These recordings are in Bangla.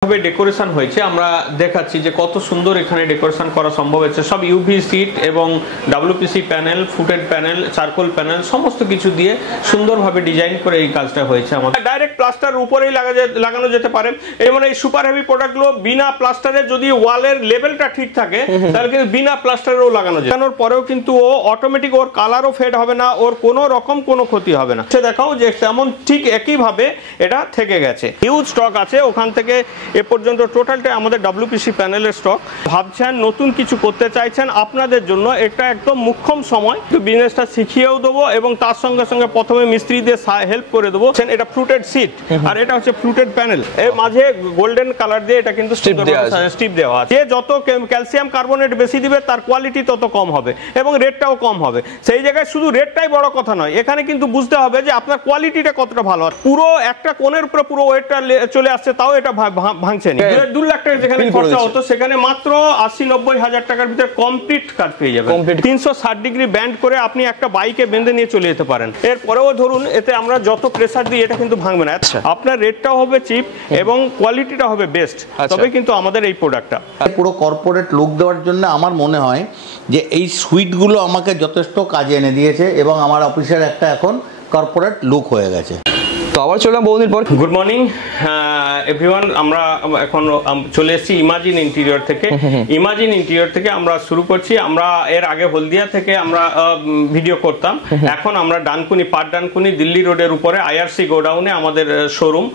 ডেকোরেশন হয়েছে আমরা দেখাচ্ছি যে কত সুন্দর এখানে ডেকোরেশন করা সম্ভব হয়েছে। সব ইউভি সিট এবং WPC panel, footed panel, charcoal panel সমস্ত কিছু দিয়ে সুন্দরভাবে ডিজাইন করে এই কাজটা হয়েছে। আমাদের ডাইরেক্ট প্লাস্টার উপরেই লাগানো যেতে পারে। যেমন এই সুপার হেভি প্রোডাক্টগুলো বিনা প্লাস্টারে যদি ওয়ালের লেভেলটা ঠিক থাকে তাহলে কিন্তু বিনা প্লাস্টারেও লাগানো যায়। লাগানোর পরেও কিন্তু ও অটোমেটিক ওর কালারও ফেড হবে না, ওর কোনো রকম কোনো ক্ষতি হবে না। সে দেখাও যে তেমন ঠিক একইভাবে এটা থেকে গেছে। হিউজ স্টক আছে ওখান থেকে এ পর্যন্ত টোটালটা আমাদের ডাব্লিউপিসি প্যানেলের স্টক। ভাবছেন নতুন কিছু করতে চাইছেন, আপনাদের জন্য এটা একদম মুখ্যম সময়। বিজনেসটা শিখিয়েও দেবো এবং তার সঙ্গে সঙ্গে প্রথমে মিস্ত্রিদের হেল্প করে দেবো। এটা ফ্লুটেড সিট আর এটা হচ্ছে ফ্লুটেড প্যানেল, এর মাঝে গোল্ডেন কালার দিয়ে এটা কিন্তু স্ট্রিপ দেওয়া আছে। যে যত ক্যালসিয়াম কার্বনেট বেশি দিবে তার কোয়ালিটি তত কম হবে এবং রেটটাও কম হবে। সেই জায়গায় শুধু রেটটাই বড় কথা নয়, এখানে কিন্তু বুঝতে হবে যে আপনার কোয়ালিটিটা কতটা ভালো। পুরো একটা কোণের উপরে পুরো ওয়েটটা চলে আসছে, তাও এটা ভাঙছে না। 2 লাখ টাকা যেখানে খরচা হতো সেখানে মাত্র 80-90 হাজার টাকার ভিতরে কমপ্লিট কাজ পেয়ে যাবেন। 360 ডিগ্রি ব্যান্ড করে আপনি একটা বাইকে বেঁধে নিয়ে চলে যেতে পারেন। এরপরেও ধরুন এতে আমরা যত প্রেসার দিই এটা কিন্তু ভাঙবে না। আপনার রেটটাও হবে চিপ এবং কোয়ালিটিটা হবে বেস্ট, তবে কিন্তু আমাদের এই প্রোডাক্টটা পুরো কর্পোরেট লুক দেওয়ার জন্য আমার মনে হয় যে এই সুইটগুলো আমাকে যথেষ্ট কাজে এনে দিয়েছে এবং আমার অফিসের একটা এখন কর্পোরেট লুক হয়ে গেছে। তো আবার চললাম বহুদিন পর। গুড মর্নিং এভরিওয়ান, আমরা এখন চলে এসেছি ইমাজিন ইন্টেরিয়র থেকে। ইমাজিন ইন্টেরিয়র থেকে আমরা শুরু করছি। আমরা এর আগে হলদিয়া থেকে আমরা ভিডিও করতাম, এখন আমরা ডানকুনি পাট ডানকুনি দিল্লি রোডের উপরে আইআরসি গোডাউনে আমাদের শোরুম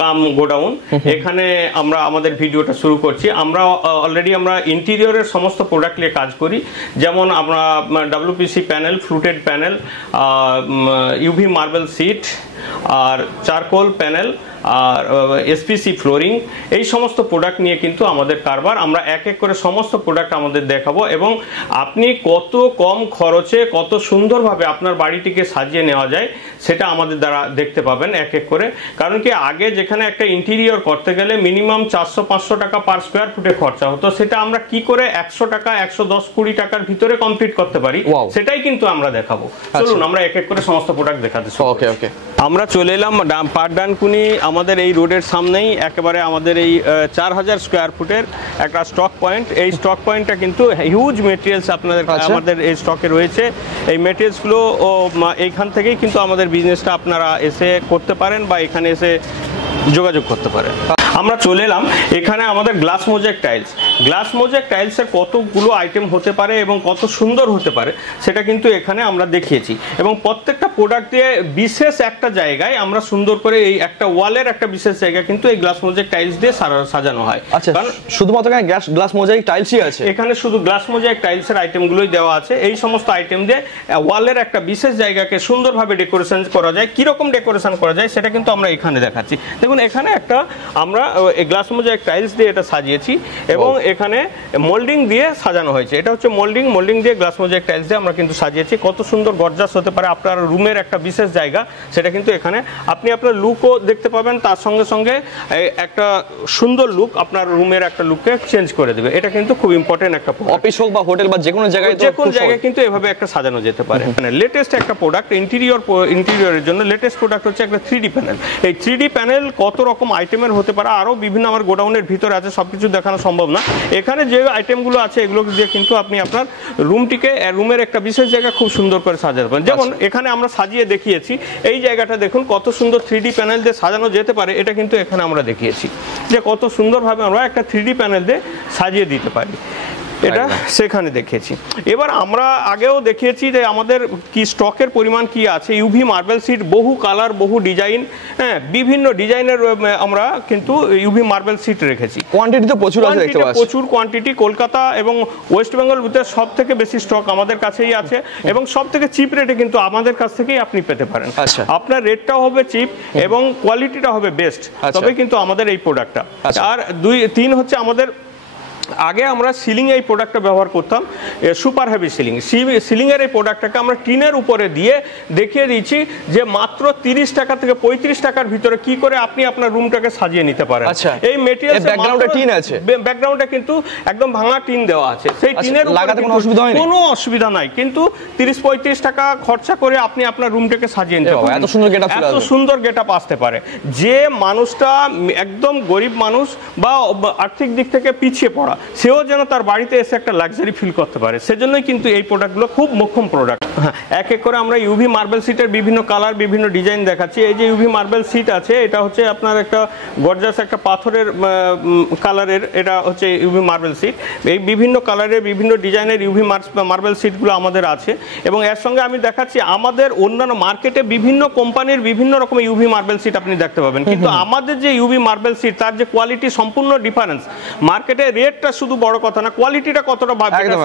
কাম গোডাউন, এখানে আমরা আমাদের ভিডিওটা শুরু করছি। আমরা অলরেডি আমরা ইন্টেরিয়রের সমস্ত প্রোডাক্ট নিয়ে কাজ করি, যেমন আমরা WPC panel, fluted panel, UV marble sheet আর চারকোল প্যানেল আর এসপিসি ফ্লোরিং, এই সমস্ত প্রোডাক্ট নিয়ে কিন্তু আমাদের কারবার। আমরা এক এক করে সমস্ত প্রোডাক্ট আমাদের দেখাবো এবং আপনি কত কম খরচে কত সুন্দরভাবে আপনার বাড়িটিকে সাজিয়ে নেওয়া যায় সেটা আমাদের দ্বারা দেখতে পাবেন এক এক করে। কারণ কি আগে যেখানে একটা ইন্টেরিয়র করতে গেলে মিনিমাম 400-500 টাকা পার স্কোয়ার ফুটে খরচা হতো, সেটা আমরা কি করে 100 টাকা 110-20 টাকার ভিতরে কমপ্লিট করতে পারি সেটাই কিন্তু আমরা দেখাবো। চলুন আমরা এক এক করে সমস্ত প্রোডাক্ট দেখাতে শুরু করি। ওকে, আমরা চলে এলাম পাট ডানকুনি, আমাদের এই রোডের সামনেই একেবারে আমাদের এই 4000 স্কোয়ার ফুটের একটা স্টক পয়েন্ট। এই স্টক পয়েন্টটা কিন্তু হিউজ মেটেরিয়ালস আপনাদের আমাদের এই স্টকে রয়েছে। এই মেটেরিয়ালসগুলো এইখান থেকেই কিন্তু আমাদের বিজনেসটা আপনারা এসে করতে পারেন বা এখানে এসে যোগাযোগ করতে পারেন। আমরা চলে এলাম এখানে আমাদের glass mosaic tiles. Glass mosaic টাইলসের কতগুলো আইটেম হতে পারে এবং কত সুন্দর হতে পারে সেটা কিন্তু এখানে আমরা দেখিয়েছি এবং প্রত্যেকটা প্রোডাক্ট দিয়ে বিশেষ একটা জায়গায় আমরা সুন্দর করে এই একটা ওয়ালের একটা বিশেষ জায়গা কিন্তু এই গ্লাস মোজাইক টাইলস দিয়ে সাজানো হয়। কারণ শুধুমাত্র এখানে গ্লাস মোজাইক টাইলসই আছে, এখানে শুধু গ্লাস মোজাইক টাইলসের আইটেমগুলোই দেওয়া আছে। এই সমস্ত আইটেম দিয়ে ওয়ালের একটা বিশেষ জায়গাকে সুন্দরভাবে ডেকোরেশন করা যায়। কিরকম ডেকোরেশন করা যায় সেটা কিন্তু আমরা এখানে দেখাচ্ছি। দেখুন এখানে একটা আমরা গ্লাস মোজাইক টাইলস দিয়ে এটা সাজিয়েছি এবং এখানে মোল্ডিং দিয়ে সাজানো হয়েছে। এটা হচ্ছে মোল্ডিং দিয়ে গ্লাস মোজাইক টাইলস দিয়ে আমরা কিন্তু সাজিয়েছি। কত সুন্দর গর্জাস হতে পারে আপনার রুমের একটা বিশেষ জায়গা, সেটা কিন্তু এখানে আপনি আপনার লুকও দেখতে পাবেন, তার সঙ্গে সঙ্গে একটা সুন্দর লুক আপনার রুমের একটা লুককে চেঞ্জ করে দেবে। এটা কিন্তু খুব ইম্পর্টেন্ট একটা অফিস হোক বা হোটেল বা যে কোনো জায়গায় কিন্তু এভাবে একটা সাজানো যেতে পারে। লেটেস্ট একটা প্রোডাক্ট ইন্টেরিয়রের জন্য লেটেস্ট প্রোডাক্ট হচ্ছে একটা 3D প্যানেল। এই 3D প্যানেল কত রকম আইটেমের হতে পারে, আরও বিভিন্ন আমার গোডাউনের ভিতরে আছে, সবকিছু দেখানো সম্ভব না। এখানে যে আইটেমগুলো আছে এগুলো দিয়ে কিন্তু আপনি আপনার রুমের একটা বিশেষ জায়গা খুব সুন্দর করে সাজাতে পারেন। যেমন এখানে আমরা সাজিয়ে দেখিয়েছি, এই জায়গাটা দেখুন কত সুন্দর 3D প্যানেল দিয়ে সাজানো যেতে পারে। এটা কিন্তু এখানে আমরা দেখিয়েছি যে কত সুন্দরভাবে আমরা একটা 3D প্যানেল দিয়ে সাজিয়ে দিতে পারি, এটা সেখানে দেখিয়েছি। এবার আমরা আগেও দেখিয়েছি যে আমাদের কি স্টকের পরিমাণ কি আছে। ইউভি মার্বেল সিট, বহু কালার, বহু ডিজাইন, হ্যাঁ বিভিন্ন ডিজাইনের আমরা কিন্তু ইউভি মার্বেল সিট রেখেছি। কোয়ান্টিটি তো প্রচুর আছে, দেখতে পাচ্ছেন প্রচুর কোয়ান্টিটি। কলকাতা এবং ওয়েস্ট বেঙ্গল ভিতরে সব থেকে বেশি স্টক আমাদের কাছেই আছে এবং সব থেকে চিপ রেটে কিন্তু আমাদের কাছ থেকেই আপনি পেতে পারেন। আপনার রেটটাও হবে চিপ এবং কোয়ালিটিটা হবে বেস্ট, তবে কিন্তু আমাদের এই প্রোডাক্টটা। আর 2-3 হচ্ছে আমাদের আগে আমরা সিলিং এই প্রোডাক্টটা ব্যবহার করতাম, সুপার হেভি সিলিং এর এই প্রোডাক্টটাকে আমরা টিনের উপরে দিয়ে দেখিয়ে দিচ্ছি যে মাত্র 30 টাকা থেকে 35 টাকার ভিতরে কি করে আপনি আপনার রুমটাকে সাজিয়ে নিতে পারেন। আচ্ছা, এই মেটেরিয়াল ব্যাকগ্রাউন্ডে টিন আছে, ব্যাকগ্রাউন্ডে কিন্তু একদম ভাঙা টিন দেওয়া আছে, সেই টিনের লাগাতে কোনো অসুবিধা হয় না, কোনো অসুবিধা নাই, কিন্তু 30-35 টাকা খরচা করে আপনি আপনার রুমটাকে সাজিয়ে নিতে পারেন। এত সুন্দর গেটআপ, এত সুন্দর গেটআপ আসতে পারে। যে মানুষটা একদম গরিব মানুষ বা আর্থিক দিক থেকে পিছিয়ে পড়া, সেও যেন তার বাড়িতে এসে একটা লাক্সারি ফিল করতে পারে, সেজন্যই কিন্তু এই প্রোডাক্টগুলো খুব মোক্ষম প্রোডাক্ট। এক এক করে আমরা ইউভি মার্বেল সিটের বিভিন্ন কালার, বিভিন্ন ডিজাইন দেখাচ্ছি। এই যে ইউভি মার্বেল সিট আছে, এটা হচ্ছে আপনার একটা গর্জাস একটা পাথরের কালারের, এটা হচ্ছে ইউভি মার্বেল সিট। এই বিভিন্ন কালারের বিভিন্ন ডিজাইনের ইউভি মার্বেল সিটগুলো আমাদের আছে, এবং এর সঙ্গে আমি দেখাচ্ছি আমাদের অন্যান্য মার্কেটে বিভিন্ন কোম্পানির বিভিন্ন রকমের ইউভি মার্বেল সিট আপনি দেখতে পাবেন, কিন্তু আমাদের যে ইউভি মার্বেল সিট তার যে কোয়ালিটি সম্পূর্ণ ডিফারেন্স। মার্কেটে রেটটা শুধু বড় কথা না, কোয়ালিটিটা কতটা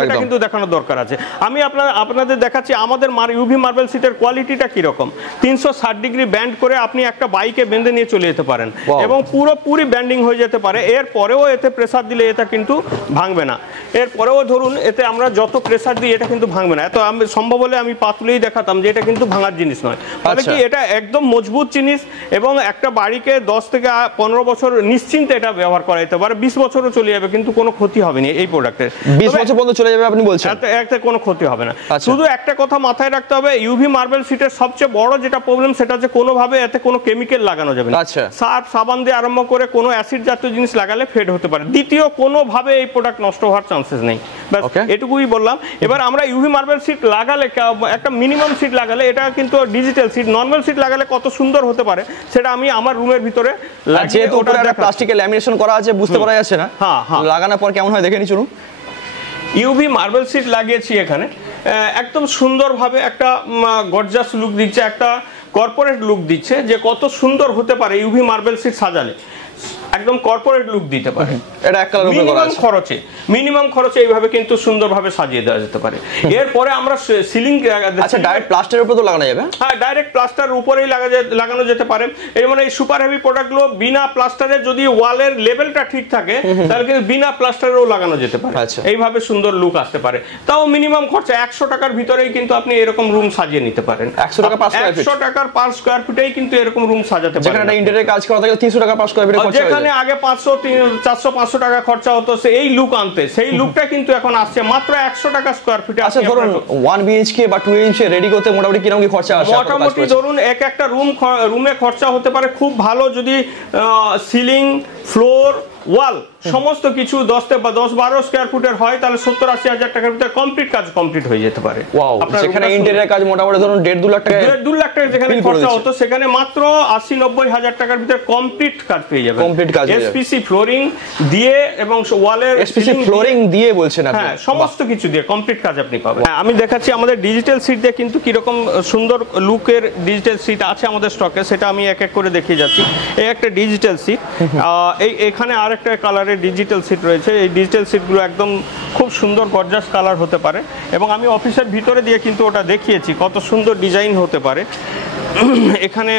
সেটা কিন্তু দেখানোর দরকার আছে। আমি আপনাদের দেখাচ্ছি আমাদের ইউভি মার্বেল সিটের কোয়ালিটিটা কিরকম। 360 ডিগ্রি ব্যান্ড করে আপনি একটা বাইকে বেঁধে নিয়ে চলে যেতে পারেন, এবং পুরোপুরি ব্যান্ডিং হয়ে যেতে পারে। এরপরেও এতে প্রেসার দিলে এটা কিন্তু ভাঙবে না। এরপরেও ধরুন এতে আমরা যত প্রেসার দিই এটা কিন্তু ভাঙবে না। এত সম্ভব হলে আমি পাতলেই দেখাতাম যে এটা কিন্তু ভাঙার জিনিস নয়। তবে কি এটা একদম মজবুত জিনিস, এবং একটা বাড়িকে 10 থেকে 15 বছর নিশ্চিন্তে এটা ব্যবহার করা যেতে পারে। 20 বছরও চলে যাবে, কিন্তু কোনো ক্ষতি হবে না এই প্রোডাক্টের। 20 বছর পর্যন্ত চলে যাবে আপনি বলছেন? এতে কোনো ক্ষতি হবে না। শুধু একটা কথা মাথায় রাখতে হবে, ইউভি মার্বেল সিটের সবচেয়ে বড় যেটা প্রবলেম সেটা হচ্ছে কোনোভাবে এতে কোনো কেমিক্যাল লাগানো যাবে না। সার্ফ সাবান দিয়ে আরম্ভ করে কোনো অ্যাসিড জাতীয় জিনিস লাগালে ফেড হতে পারে। দ্বিতীয়, কোনোভাবে এই প্রোডাক্ট নষ্ট হওয়ার চান্সেস নেই। ব্যাস এটুকুই বললাম। এবার আমরা ইউভি মার্বেল সিট লাগালে, একটা মিনিমাম সিট লাগালে, এটা কিন্তু ডিজিটাল সিট, নরমাল সিট লাগালে কত সুন্দর হতে পারে সেটা আমি আমার রুমের ভিতরে লাগিয়ে, যেহেতু ওটা একটা প্লাস্টিকের ল্যামিনেশন করা আছে বুঝতে পারা যাচ্ছে না, লাগানোর পর কেমন হয় দেখে নি চলুন। ইউভি মার্বেল সিট লাগিয়েছি এখানে, একদম সুন্দরভাবে একটা গর্জাস লুক দিচ্ছে, একটা কর্পোরেট লুক দিচ্ছে, যে কত সুন্দর হতে পারে ইউভি মার্বেল সিট সাজালে, একদম কর্পোরেট লুক দিতে পারে। এটা এক কালার উপরে করা আছে, মিনিমাম খরচে এইভাবে কিন্তু সুন্দরভাবে সাজিয়ে দেওয়া যেতে পারে। এরপরে আমরা সিলিং, আচ্ছা ডাইরেক্ট প্লাস্টারের উপরে তো লাগানো যাবে? হ্যাঁ, ডাইরেক্ট প্লাস্টার উপরেই লাগানো যেতে পারে। এই মানে এই সুপার হেভি প্রোডাক্টগুলো বিনা প্লাস্টারে, যদি ওয়ালের লেভেলটা ঠিক থাকে তাহলে কিন্তু বিনা প্লাস্টারেও লাগানো যেতে পারে। এইভাবে সুন্দর লুক আসতে পারে। তাও মিনিমাম খরচা 100 টাকার ভিতরেই কিন্তু আপনি এরকম রুম সাজিয়ে নিতে পারেন। 100 টাকা পার স্কয়ার ফিট, 100 টাকার পার স্কয়ার ফিটেই কিন্তু এরকম রুম সাজাতে পারেন। যেখানে ইন্টেরিয়র কাজ করা থাকে 300 টাকা পার স্কয়ার ফিটে খরচা হয়, যেখানে আগে 400-500 টাকা খরচা হতো এই লুক আনতে, সেই লুকটা কিন্তু এখন আসছে মাত্র 100 টাকা স্কয়ার ফিটে। আচ্ছা ধরুন 1 বিএইচকে বা 2 ইঞ্চি রেডি করতে মোটামুটি কিরকম কি খরচা আসে? মোটামুটি ধরুন একটা রুমে খরচা হতে পারে খুব ভালো, যদি সিলিং, ফ্লোর, ওয়াল সমস্ত কিছু 10-12 স্কয়ার ফুটের হয়, তাহলে 70-80 হাজার টাকার ভিতরে কমপ্লিট হয়ে যেতে পারে। সেখানে ইন্টেরিয়র কাজ মোটামুটি ধরুন 1.5-2 লাখ টাকা, 1.5-2 লাখ টাকা যেখানে খরচা হতো সেখানে মাত্র 80-90 হাজার টাকার ভিতরে কমপ্লিট কাজ পেয়ে যাবেন। এসপিসি ফ্লোরিং দিয়ে এবং ওয়ালের এসপিসি ফ্লোরিং দিয়ে বলছেন আপনি? হ্যাঁ, সমস্ত কিছু দিয়ে কমপ্লিট কাজ আপনি পাবেন। আমি দেখাচ্ছি আমাদের ডিজিটাল সিট দিয়ে কিন্তু কিরকম সুন্দর লুকের ডিজিটাল সিট আছে আমাদের স্টকে, সেটা আমি এক এক করে দেখিয়ে যাচ্ছি। এই একটা ডিজিটাল সিট, এখানে আরেকটা কালারের ডিজিটাল সিট রয়েছে। এই ডিজিটাল সিটগুলো একদম খুব সুন্দর গর্জাস কালার হতে পারে, এবং আমি অফিসের ভিতরে দিয়ে কিন্তু ওটা দেখিয়েছি কত সুন্দর ডিজাইন হতে পারে এখানে।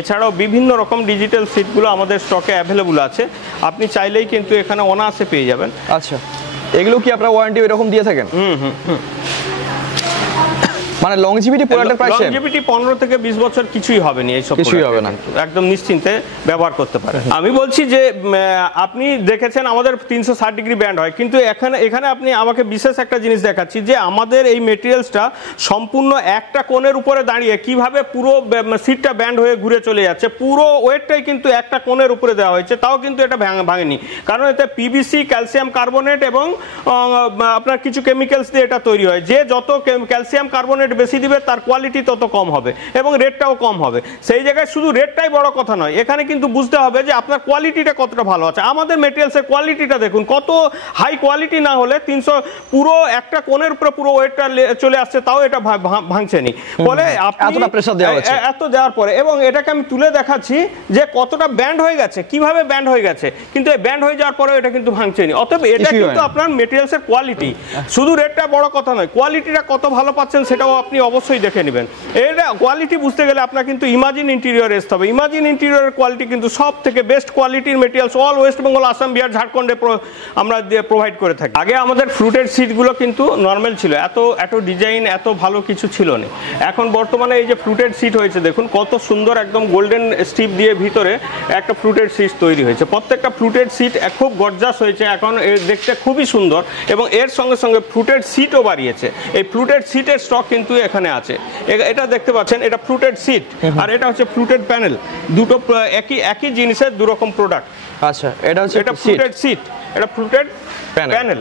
এছাড়াও বিভিন্ন রকম ডিজিটাল সিটগুলো আমাদের স্টকে অ্যাভেলেবল আছে, আপনি চাইলেই কিন্তু এখানে অনায়াসে পেয়ে যাবেন। আচ্ছা, এগুলো কি আপনারা ওয়ারেন্টি এরকম দিয়ে থাকেন? মানে লংজিভিটি প্রোডাক্টের প্রাইস লংজিভিটি 15 থেকে 20 বছর কিছুই হবে না, এইসব কিছুই হবে না, একদম নিশ্চিন্তে ব্যবহার করতে পারেন। আমি বলছি যে আপনি দেখেছেন আমাদের 360 ডিগ্রি ব্যান্ড হয়, কিন্তু এখানে আপনি আমাকে বিশেষ একটা জিনিস দেখাচ্ছি যে আমাদের এই মেটেরিয়ালসটা সম্পূর্ণ একটা কোণের উপরে দাঁড়িয়ে কিভাবে পুরো সিটটা ব্যান্ড হয়ে ঘুরে চলে যাচ্ছে, পুরো ওয়েটটাই কিন্তু একটা কোণের উপরে দেওয়া হয়েছে, তাও কিন্তু এটা ভাঙেনি। কারণ এতে পিভিসি, ক্যালসিয়াম কার্বনেট এবং আপনার কিছু কেমিক্যালস দিয়ে এটা তৈরি হয়। যে যত ক্যালসিয়াম কার্বনেট বেশি দিবে তার কোয়ালিটি তত কম হবে এবং রেটটাও কম হবে। সেই জায়গায় শুধু রেটটাই বড় কথা নয়, এখানে কিন্তু বুঝতে হবে যে আপনার কোয়ালিটিটা কতটা ভালো আছে। আমাদের মেটেরিয়ালসের কোয়ালিটিটা দেখুন, কত হাই কোয়ালিটি না হলে 300 পুরো একটা কোণের উপরে পুরো ওয়েটটা চলে আসছে, তাও এটা ভাঙছে নি। বলে এতটা প্রেসার দেওয়া হচ্ছে, এত দেওয়ার পরে, এবং এটাকে আমি তুলে দেখাচ্ছি যে কতটা ব্যান্ড হয়ে গেছে, কিভাবে ব্যান্ড হয়ে গেছে, কিন্তু এই ব্যান্ড হয়ে যাওয়ার পরে এটা কিন্তু ভাঙছে নি। অতএব এটা কিন্তু আপনার মেটেরিয়ালসের কোয়ালিটি, শুধু রেটটা বড় কথা নয়, কোয়ালিটিটা কত ভালো পাচ্ছেন সেটাও আপনি অবশ্যই দেখে নেবেন। এটা কোয়ালিটি বুঝতে গেলে আপনার কিন্তু ইমাজিন ইন্টেরিয়র আসতে হবে। ইমাজিন ইন্টেরিয়রের কোয়ালিটি কিন্তু সব থেকে বেস্ট কোয়ালিটির materials all West Bengal, Assam, Bihar, ঝাড়খণ্ডে আমরা প্রোভাইড করে থাকি। আগে আমাদের ফ্রুটের সিটগুলো কিন্তু নর্মাল ছিল, এত ডিজাইন এত ভালো কিছু ছিল না। এখন বর্তমানে এই যে ফ্রুটের সিট হয়েছে দেখুন কত সুন্দর, একদম গোল্ডেন স্টিপ দিয়ে ভিতরে একটা ফ্রুটের সিট তৈরি হয়েছে। প্রত্যেকটা ফ্রুটের সিট খুব গর্জাস হয়েছে, এখন দেখতে খুবই সুন্দর এবং এর সঙ্গে সঙ্গে ফ্রুটের সিটও বাড়িয়েছে। এই ফ্রুটের সিটের স্টক কিন্তু এখানে আছে। এটা দেখতে পাচ্ছেন, এটা ফ্রুটেড সিট আর এটা হচ্ছে ফ্রুটেড প্যানেল, দুটো একই জিনিসের দু রকম প্রোডাক্ট। আচ্ছা, এটা ফ্রুটেড সিট, এটা ফ্রুটেড প্যানেল,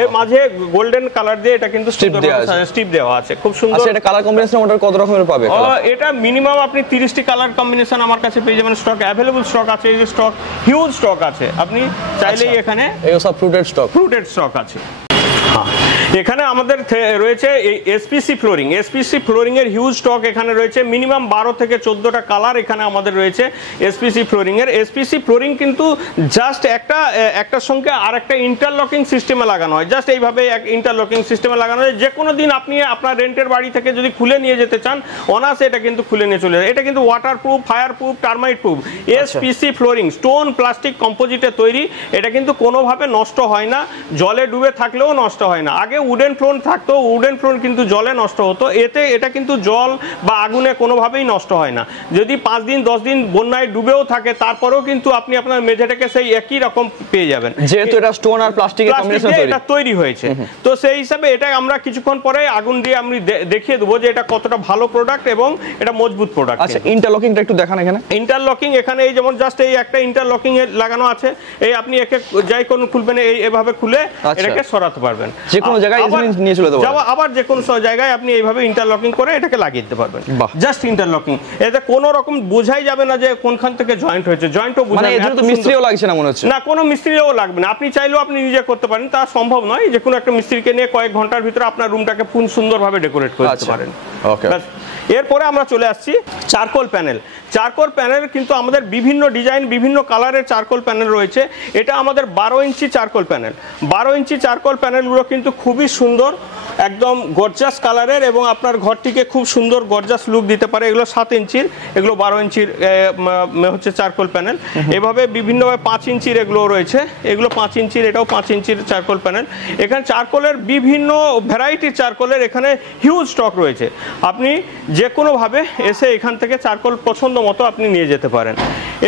এর মাঝে গোল্ডেন কালার দিয়ে এটা কিন্তু স্ট্রিপ দেওয়া আছে, খুব সুন্দর। আচ্ছা, এটা কালার কম্বিনেশন ওটার কত রকমের পাবে? এটা মিনিমাম আপনি 30টি কালার কম্বিনেশন আমার কাছে পেয়ে যাবেন। স্টক অ্যাভেলেবল স্টক আছে, এই যে স্টক হিউজ স্টক আছে, আপনি চাইলেই এখানে এই সব ফ্রুটেড স্টক আছে। এখানে আমাদের রয়েছে এই এসপিসি ফ্লোরিং এর হিউজ স্টক এখানে রয়েছে। মিনিমাম 12 থেকে 14টা কালার এখানে আমাদের রয়েছে এসপিসি ফ্লোরিং কিন্তু জাস্ট একটার সঙ্গে আরেকটা ইন্টারলকিং সিস্টেমে লাগানো হয়। জাস্ট এইভাবে ইন্টারলকিং সিস্টেমে লাগানো হয়। যে কোনো দিন আপনি আপনার রেন্টের বাড়ি থেকে যদি খুলে নিয়ে যেতে চান অনায়াসে এটা কিন্তু খুলে নিয়ে চলে যায়। এটা কিন্তু waterproof, fireproof, termite proof SPC flooring, stone plastic কম্পোজিটে তৈরি। এটা কিন্তু কোনোভাবে নষ্ট হয় না, জলে ডুবে থাকলেও নষ্ট হয় না। আগে উডেন ফ্লোর থাকতো, উডেন ফ্লোর কিন্তু জলে নষ্ট হতো, এটা কিন্তু জল বা আগুনে কোনোভাবেই নষ্ট হয় না। যদি 5 দিন 10 দিন বন্যায় ডুবেও থাকে তারপরেও কিন্তু আপনি আপনার মেঝেটাকে সেই একই রকম পেয়ে যাবেন, যেহেতু এটা স্টোন আর প্লাস্টিকের কম্বিনেশন এটা তৈরি হয়েছে। তো সেই হিসাবে এটা আমরা কিছুক্ষণ পরে আগুন দিয়ে আমি দেখিয়ে দেবো যে এটা কতটা ভালো প্রোডাক্ট এবং এটা মজবুত প্রোডাক্ট। আচ্ছা, ইন্টারলকিংটা একটু দেখান। এখানে ইন্টারলকিং এখানে এই যেমন জাস্ট এই একটা ইন্টারলকিং এর লাগানো আছে, এই আপনি একে যাই কোন খুলবেন এভাবে খুলে এটাকে সরাতে পারবেন, যে কোনো জায়গায় নিয়ে চলে যাবে। আবার যে কোনো জায়গায় আপনি এইভাবে ইন্টারলকিং করে এটাকে লাগিয়ে দিতে পারবেন। জাস্ট ইন্টারলকিং, এতে কোনো রকম বোঝাই যাবে না যে কোনখান থেকে জয়েন্ট হয়েছে, জয়েন্টও বোঝা যাবে না। মিস্ত্রিও লাগছে না মনে হচ্ছে? না, কোনো মিস্ত্রিও লাগবে না। আপনি চাইলেও আপনি নিজে করতে পারেন, তা সম্ভব নয়। যে কোনো একটা মিস্ত্রিকে নিয়ে কয়েক ঘন্টার ভিতরে আপনার রুমটাকে সুন্দরভাবে ডেকোরেট করে দিতে পারেন। ওকে, এরপরে আমরা চলে আসছি চারকোল প্যানেল কিন্তু আমাদের বিভিন্ন ডিজাইন বিভিন্ন কালারের চারকোল প্যানেল রয়েছে। এটা আমাদের 12 ইঞ্চি চারকোল প্যানেলগুলো কিন্তু খুবই সুন্দর, একদম গর্জাস কালারের এবং আপনার ঘরটিকে খুব সুন্দর গর্জাস লুক দিতে পারে। এগুলো 7 ইঞ্চির, এগুলো 12 ইঞ্চির হচ্ছে চারকোল প্যানেল। এভাবে বিভিন্নভাবে 5 ইঞ্চির এগুলো রয়েছে, এগুলো 5 ইঞ্চির, এটাও 5 ইঞ্চির চারকোল প্যানেল। এখানে চারকোলের বিভিন্ন ভ্যারাইটির চারকোলের এখানে হিউজ স্টক রয়েছে। আপনি যে কোনোভাবে এসে এখান থেকে চারকোল পছন্দ মতো আপনি নিয়ে যেতে পারেন।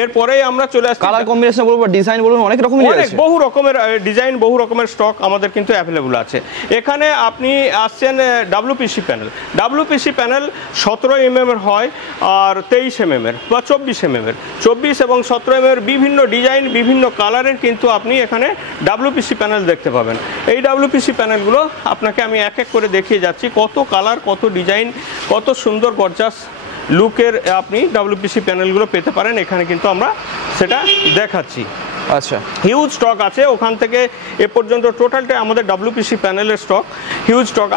এরপরেই আমরা চলে আসছি কালার কম্বিনেশন বলবো, ডিজাইন বলুন, অনেক রকমের আছে, বহু রকমের ডিজাইন, বহু রকমের স্টক আমাদের কিন্তু অ্যাভেলেবল আছে। এখানে আপনি আসছেন ডাব্লিউপিসি প্যানেল 17 mm এর হয় আর 23 mm এর বা 24 mm এর, 24 এবং 17 mm এর বিভিন্ন ডিজাইন বিভিন্ন কালারের কিন্তু আপনি এখানে ডাব্লিউপিসি প্যানেল দেখতে পাবেন। এই ডাব্লিউপিসি প্যানেলগুলো আপনাকে আমি এক এক করে দেখিয়ে যাচ্ছি, কত কালার, কত ডিজাইন, কত সুন্দর গর্জাস লুকের আপনি ডাব্লিউপিসি প্যানেলগুলো পেতে পারেন। এখানে কিন্তু আমরা সেটা দেখাচ্ছি। আচ্ছা, হিউজ স্টক আছে ওখান থেকে এ পর্যন্ত টোটালটা আমাদের ডাব্লিউপিসি প্যানেলের স্টক হিউজ স্টক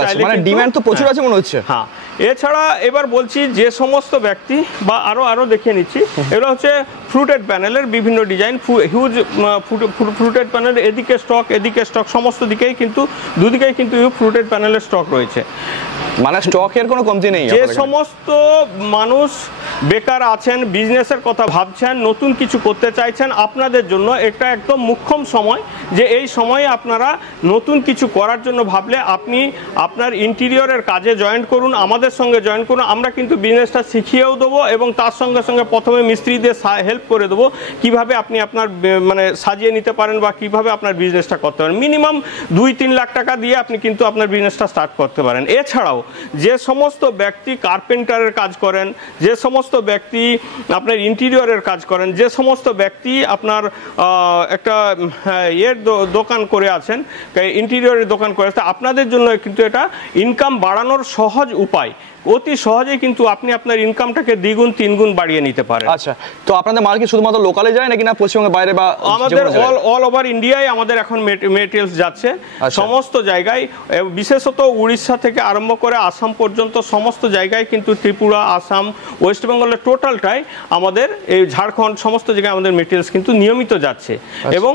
আছে, মানে ডিমান্ড তো প্রচুর আছে মনে হচ্ছে। হ্যাঁ, এছাড়া এবার বলছি যে সমস্ত ব্যক্তি বা আরো দেখিয়ে নিচ্ছি, এগুলো হচ্ছে ফ্রুটেড প্যানেলের বিভিন্ন ডিজাইন, হিউজ ফ্রুটেড প্যানেল, এদিকে স্টক সমস্ত দিকেই কিন্তু দুদিকেই কিন্তু ফ্রুটেড প্যানেলের স্টক রয়েছে। মানে স্টকের কোনো কমতি নেই। যে সমস্ত মানুষ বেকার আছেন, বিজনেসের কথা ভাবছেন, নতুন কিছু করতে চাইছেন, আপনাদের জন্য একটা একদম মুখ্যম সময়, যে এই সময়ে আপনারা নতুন কিছু করার জন্য ভাবলে আপনি আপনার ইন্টেরিয়রের কাজে জয়েন করুন, আমাদের সঙ্গে জয়েন করুন। আমরা কিন্তু বিজনেসটা শিখিয়েও দেবো এবং তার সঙ্গে সঙ্গে প্রথমে মিস্ত্রিদের হেল্প করে দেবো কিভাবে আপনি আপনার মানে সাজিয়ে নিতে পারেন বা কিভাবে আপনার বিজনেসটা করতে পারেন। মিনিমাম 2-3 লাখ টাকা দিয়ে আপনি কিন্তু আপনার বিজনেসটা স্টার্ট করতে পারেন। এছাড়াও যে সমস্ত ব্যক্তি কার্পেন্টারের কাজ করেন, যে সমস্ত ব্যক্তি আপনার ইন্টেরিয়রের কাজ করেন, যে সমস্ত ব্যক্তি আপনার একটা দোকান করে আছেন, ইন্টেরিয়রের দোকান করে আছেন, আপনাদের জন্য কিন্তু এটা ইনকাম বাড়ানোর সহজ উপায়। অতি সহজেই কিন্তু আপনি আপনার ইনকামটাকে দ্বিগুণ তিনগুণ বাড়িয়ে নিতে পারেন। আচ্ছা, তো আপনাদের মাল কি শুধুমাত্র লোকালে যায় নাকি না পশ্চিমবঙ্গের বাইরে বা আমাদের অল ওভার ইন্ডিয়ায় আমাদের এখন মেটেরিয়ালস যাচ্ছে সমস্ত জায়গায়, বিশেষত উড়িষ্যা থেকে আরম্ভ করে আসাম পর্যন্ত সমস্ত জায়গায়, কিন্তু ত্রিপুরা, আসাম, ওয়েস্ট বেঙ্গলের টোটালটাই আমাদের, এই ঝাড়খণ্ড সমস্ত জায়গায় আমাদের মেটেরিয়ালস কিন্তু নিয়মিত যাচ্ছে এবং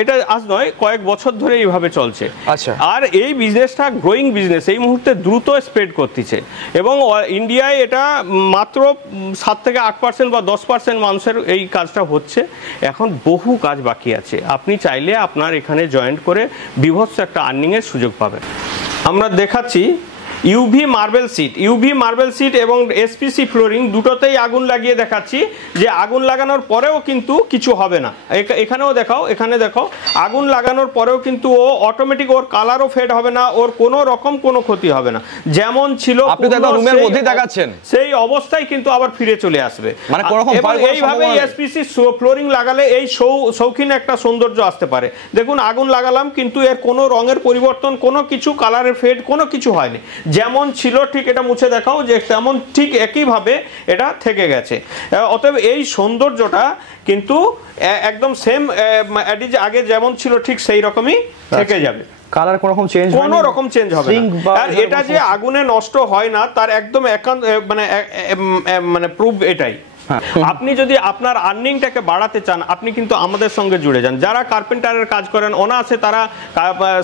এটা আজ নয়, কয়েক বছর ধরে এইভাবে চলছে। আচ্ছা, আর এই বিজনেসটা গ্রোয়িং বিজনেস, এই মুহূর্তে দ্রুত স্প্রেড করতেছে এবং ইন্ডিয়ায় এটা মাত্র 7 থেকে 8% বা 10% মানুষের এই কাজটা হচ্ছে। এখন বহু কাজ বাকি আছে, আপনি চাইলে আপনার এখানে জয়েন্ট করে বিভৎস একটা আর্নিংয়ের সুযোগ পাবেন। আমরা দেখাচ্ছি ইউভি মার্বেল সিট এবং এসপিসি ফ্লোরিং দুটোতেই আগুন লাগিয়ে দেখাচ্ছি যে আগুন লাগানোর পরেও কিন্তু কিছু হবে না। এখানেও দেখাও, এখানে দেখো, আগুন লাগানোর পরেও কিন্তু ও অটোমেটিক, ওর কালারও ফেড হবে না, ওর কোনো রকম কোনো ক্ষতি হবে না, যেমন ছিল আপনি তো একদম রুমের মধ্যেই দেখাচ্ছেন সেই অবস্থায় কিন্তু আবার ফিরে চলে আসবে। মানে কোনো রকম এইভাবে এসপিসি ফ্লোরিং লাগালে এই শৌখিন একটা সৌন্দর্য আসতে পারে। দেখুন আগুন লাগালাম কিন্তু এর কোনো রঙের পরিবর্তন, কোনো কিছু কালারের ফেড কোনো কিছু হয়নি, যেমন ছিল ঠিক এটা মুছে দেখাও যে তেমন ঠিক একইভাবে এটা থেকে গেছে। অতএব এই সৌন্দর্যটা কিন্তু একদম সেম আগে যেমন ছিল ঠিক সেই রকমই থেকে যাবে, কালার কোনো রকম চেঞ্জ হবে না। আর এটা যে আগুনে নষ্ট হয় না তার একদম মানে প্রুফ এটাই। আপনি যদি আপনার আর্নিংটাকে বাড়াতে চান, আপনি কিন্তু আমাদের সঙ্গে জুড়ে যান। যারা কার্পেন্টারের কাজ করেন অনায়াসে তারা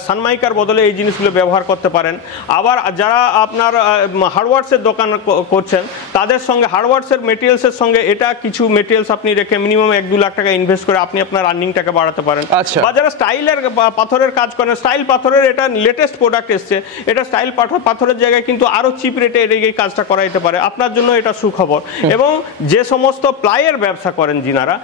সানমাইকার বদলে এই জিনিসগুলো ব্যবহার করতে পারেন। আবার যারা আপনার হার্ডওয়ার্সের দোকান করছেন তাদের সঙ্গে, হার্ডওয়ার্সের মেটেরিয়ালসের সঙ্গে এটা কিছু মেটেরিয়ালস আপনি রেখে মিনিমাম 1-2 লাখ টাকা ইনভেস্ট করে আপনি আপনার আর্নিংটাকে বাড়াতে পারেন। বা যারা স্টাইলের পাথরের কাজ করেন, স্টাইল পাথরের এটা লেটেস্ট প্রোডাক্ট এসছে, এটা স্টাইল পাথরের জায়গায় কিন্তু আরো চিপ রেটে এই কাজটা করা যেতে পারে। আপনার জন্য এটা সুখবর। এবং যে সমস্ত প্লাইয়ের ব্যবসা করেন যিনারা,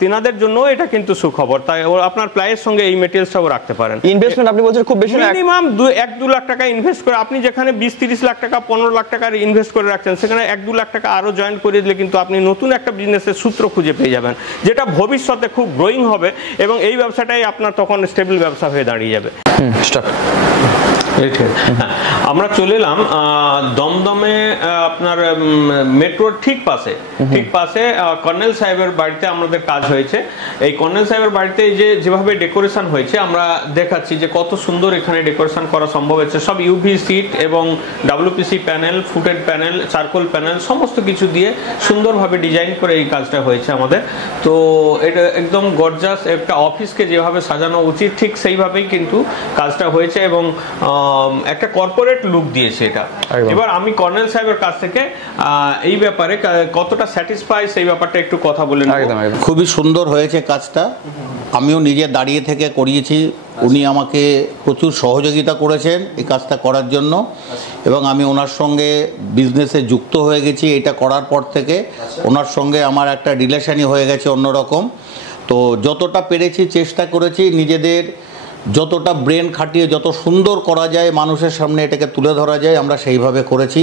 তিনাদের জন্য এটা কিন্তু সুখবর। তাই আপনার প্লাইয়ের সঙ্গে এই মেটেরিয়ালসটাও রাখতে পারেন। ইনভেস্টমেন্ট আপনি বলছেন খুব বেশি না, মিনিমাম 1-2 লাখ টাকা ইনভেস্ট করে, আপনি যেখানে 20-30 লাখ টাকা 15 লাখ টাকার ইনভেস্ট করে রাখছেন সেখানে 1-2 লাখ টাকা আরো জয়েন করে দিলে কিন্তু আপনি নতুন একটা বিজনেসের সূত্র খুঁজে পেয়ে যাবেন, যেটা ভবিষ্যতে খুব গ্রোয়িং হবে এবং এই ব্যবসাটাই আপনার তখন স্টেবল ব্যবসা হয়ে দাঁড়িয়ে যাবে। আমরা চলে এলাম দমদমে, আপনার মেট্রোর ঠিক পাশে কর্নেল সাহেবের বাড়িতে আমাদের কাজ হয়েছে। এই কর্নেল সাহেবের বাড়িতে যেভাবে ডেকোরেশন হয়েছে আমরা দেখাচ্ছি যে কত সুন্দর এখানে ডেকোরেশন করা সম্ভব হয়েছে। সব ইউভি সিট এবং WPC panel, footed panel, charcoal panel সমস্ত কিছু দিয়ে সুন্দরভাবে ডিজাইন করে এই কাজটা হয়েছে আমাদের। তো এটা একদম গর্জাস একটা অফিসকে যেভাবে সাজানো উচিত ঠিক সেইভাবেই কিন্তু কাজটা হয়েছে এবং একটা কর্পোরেট লুক দিয়েছে এটা। এবার আমি কর্নেল সাহেবের কাছ থেকে এই ব্যাপারে কতটা স্যাটিসফাই সেই ব্যাপারটা একটু কথা বলে নেব। খুবই সুন্দর হয়েছে কাজটা, আমিও নিজে দাঁড়িয়ে থেকে করিয়েছি, উনি আমাকে প্রচুর সহযোগিতা করেছেন এই কাজটা করার জন্য এবং আমি ওনার সঙ্গে বিজনেসে যুক্ত হয়ে গেছি। এটা করার পর থেকে ওনার সঙ্গে আমার একটা রিলেশনই হয়ে গেছে অন্যরকম। তো যতটা পেরেছি চেষ্টা করেছি নিজেদের, যতটা ব্রেন খাটিয়ে যত সুন্দর করা যায় মানুষের সামনে এটাকে তুলে ধরা যায় আমরা সেইভাবে করেছি।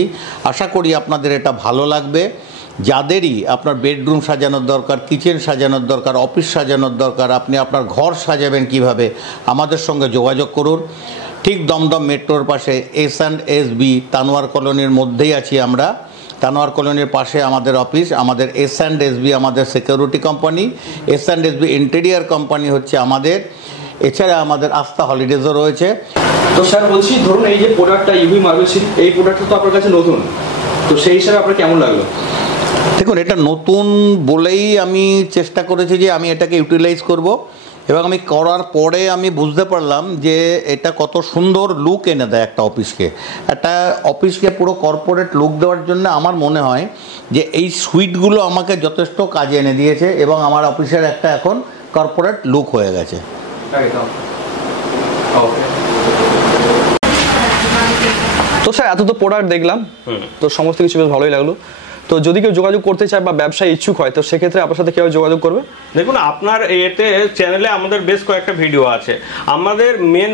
আশা করি আপনাদের এটা ভালো লাগবে। যাদেরই আপনার বেডরুম সাজানোর দরকার, কিচেন সাজানোর দরকার, অফিস সাজানোর দরকার, আপনি আপনার ঘর সাজাবেন কিভাবে, আমাদের সঙ্গে যোগাযোগ করুন। ঠিক দমদম মেট্রোর পাশে S&SB তানোয়ার কলোনির মধ্যেই আছি আমরা। তানোয়ার কলোনির পাশে আমাদের অফিস, আমাদের S&SB আমাদের security company, S&SB interior company হচ্ছে আমাদের। এছাড়া আমাদের আস্থা হলিডেজও রয়েছে। তো স্যার বলছি, ধরুন এই যে প্রোডাক্টটা ইউভি মার্বেল সিট, এই প্রোডাক্টটা তো আপনার কাছে নতুন, তো সেই হিসাবে আপনার কেমন লাগলো? দেখুন, এটা নতুন বলেই আমি চেষ্টা করেছি যে আমি এটাকে ইউটিলাইজ করব এবং আমি করার পরে আমি বুঝতে পারলাম যে এটা কত সুন্দর লুক এনে দেয় একটা অফিসকে পুরো কর্পোরেট লুক দেওয়ার জন্য আমার মনে হয় যে এই সুইটগুলো আমাকে যথেষ্ট কাজে এনে দিয়েছে এবং আমার অফিসের একটা এখন কর্পোরেট লুক হয়ে গেছে। তো স্যার এত তো প্রোডাক্ট দেখলাম, তো সমস্ত কিছু বেশ ভালোই লাগলো। তো যদি কেউ যোগাযোগ করতে চায় বা ব্যবসায় ইচ্ছুক হয় তো সেক্ষেত্রে আপনার সাথে কিভাবে যোগাযোগ করবে? দেখুন, আপনার এতে চ্যানেলে আমাদের বেশ কয়েকটা ভিডিও আছে। আমাদের মেন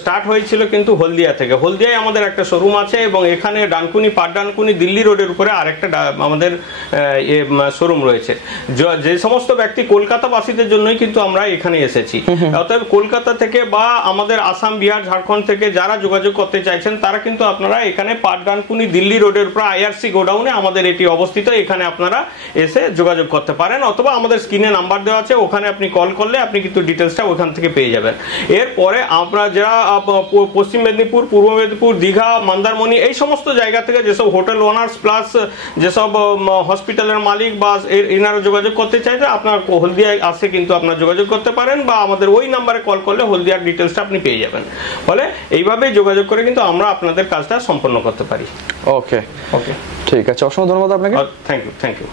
স্টার্ট হয়েছিল কিন্তু হলদিয়া থেকে। হলদিয়ায় আমাদের একটা শোরুম আছে এবং এখানে ডানকুনি, পাট ডানকুনি, দিল্লি রোডের উপরে আরেকটা আমাদের শোরুম রয়েছে। যে সমস্ত ব্যক্তি কলকাতাবাসীদের জন্যই কিন্তু আমরা এখানে এসেছি। অতএব কলকাতা থেকে বা আমাদের আসাম, বিহার, ঝাড়খণ্ড থেকে যারা যোগাযোগ করতে চাইছেন তারা কিন্তু আপনারা এখানে পাট ডানকুনি, দিল্লি রোডের উপর IRC গোডাউনে আমাদের এটি অবস্থিত। এখানে আপনারা এসে যোগাযোগ করতে পারেন অথবা আমাদের স্ক্রিনে নাম্বার দেওয়া আছে, ওখানে আপনি কল করলে আপনি কিন্তু ডিটেলসটা ওখান থেকে পেয়ে যাবেন। এরপরে আপনারা যারা পশ্চিম মেদিনীপুর, পূর্ব মেদিনীপুর, দীঘা, মন্দারমণি এই সমস্ত জায়গা থেকে যেসব হোটেল ওনার্স প্লাস যেসব হসপিটালের মালিক বা এনারা যোগাযোগ করতে চাইছে, আপনার হলদিয়ায় আসে কিন্তু আপনারা যোগাযোগ করতে পারেন বা আমাদের ওই নাম্বারে কল করলে হলদিয়ার ডিটেলসটা আপনি পেয়ে যাবেন। ফলে এইভাবে যোগাযোগ করে কিন্তু আমরা আপনাদের কাজটা সম্পন্ন করতে পারি। ওকে, ঠিক আছে, অসংখ্য ধন্যবাদ আপনাকে। Thank you.